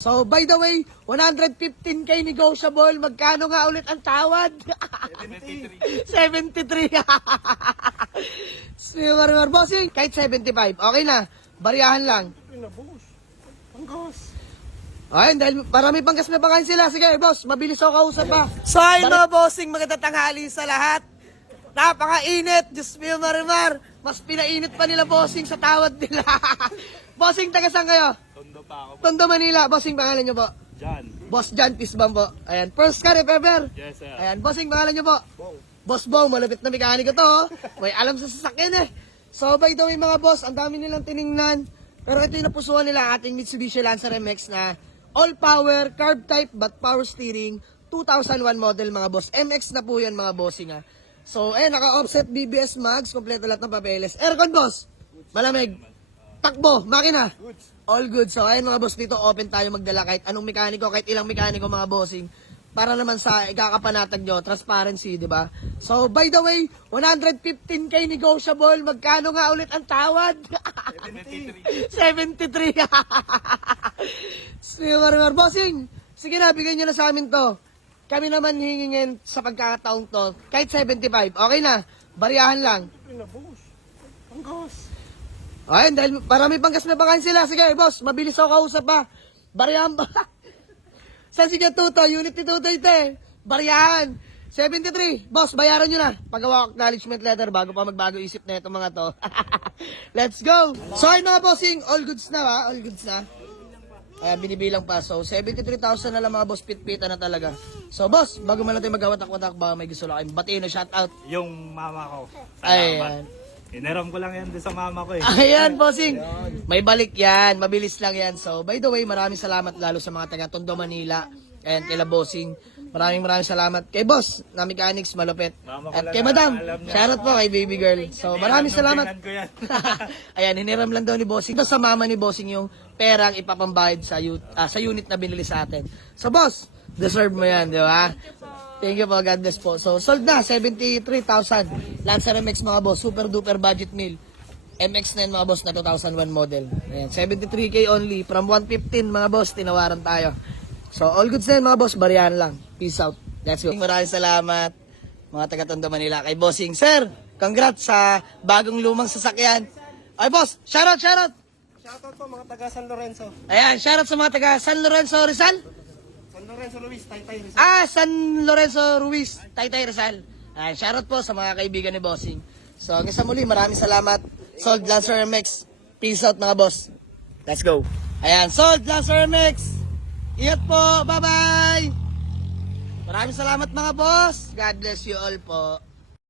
So, by the way, 115k negotiable. Magkano nga ulit ang tawad? 73. Silver bossing, kahit 75. Okay na. Bariyahan lang. Ayun, dahil marami pang gas na bangkain sila. Sige, boss, mabilis ako kausap pa. So, ayun mga bossing, magandang tanghali sa lahat. Napakainit, Diyos mio marimar. Mas pinainit pa nila bossing sa tawad nila. Bossing, taga saan kayo? Tondo pa ako. Tondo, Manila. Bossing, pangalan nyo po? Jan. Boss Jan Tisbang po. Ayan, first car if ever. Yes, sir. Ayan, bossing, pangalan nyo po? Boss Bong, malapit na mekaniko to. Oh. May alam sa sasakyan eh. So, by the way mga boss, ang dami nilang tiningnan. Pero ito yung napusuan nila ating Mitsubishi Lancer MX na all-power, carb type, but power steering, 2001 model mga boss. MX na po yan mga bossing ha. So, naka-offset BBS mags, kompleto lahat ng papeles. Aircon boss, malamig. Takbo, makina. All good. So, ayun mga boss, dito open tayo magdala kahit anong mekaniko, kahit ilang mekaniko mga bossing. Para naman sa ikakapanatag nyo, transparency, di ba? So, by the way, 115k negotiable. Magkano nga ulit ang tawad? 73. Silver bossing. Sige na, bigay nyo na sa amin to. Kami naman hingingin sa pagkakataong to, kahit 75. Okay na, bariyahan lang. Ayun, dahil marami pang gas na bangkain sila. Sige, boss, mabilis ako kausap pa. Bariyahan ba? Sa sige Tuto, unit ni Tuto ito eh. Bariyahan. 73. Boss, bayaran nyo na. Pagawa ko acknowledgement letter bago pa magbago isip na itong mga to. Let's go. So ayun mga bossing, all goods na ba? All goods na. Ayan, binibilang pa. So 73,000 na lang mga boss, pit-pita na talaga. So boss, bago man natin maghawatak-watak, baka may gusto lang kayong batiin o shoutout. Yung mama ko. Ayan. Ineram ko lang yan din sa mama ko eh. Ayan, bossing. May balik yan. Mabilis lang yan. So, by the way, maraming salamat lalo sa mga taga Tondo, Manila. And kila bossing. Maraming salamat. Kay boss, na mechanics, malupit. Mama ko At lang kay na madam, alam niya. shoutout po kay baby girl. So, maraming salamat. Ko yan. Ayan, hiniram lang daw ni bossing. Ito sa mama ni bossing yung perang ipapambayad sa unit na binili sa atin. So, boss, deserve mo yan, di ba? Thank you po, God bless po. So, sold na, 73,000. Lancer MX mga boss, super duper budget meal. MX9 mga boss na 2001 model. Ayan, 73k only. From 115 mga boss, tinawaran tayo. So, all goods na yun mga boss, bariyahan lang. Peace out. Let's go. Maraming salamat mga taga-Tondo Manila kay bossing. Sir, congrats sa bagong lumang sasakyan. Ay boss, shoutout. Shoutout po mga taga San Lorenzo. Ayan, shoutout sa mga taga San Lorenzo Rizal. San Lorenzo Luis, Taytay Rizal. San Lorenzo Ruiz, Taytay Rizal. Ayan, shoutout po sa mga kaibigan ni bossing. So, hanggang sa muli, maraming salamat. Sold Lancer MX. Peace out mga boss. Let's go. Ayan, sold Lancer MX. Ingat po. Bye-bye. Maraming salamat mga boss. God bless you all po.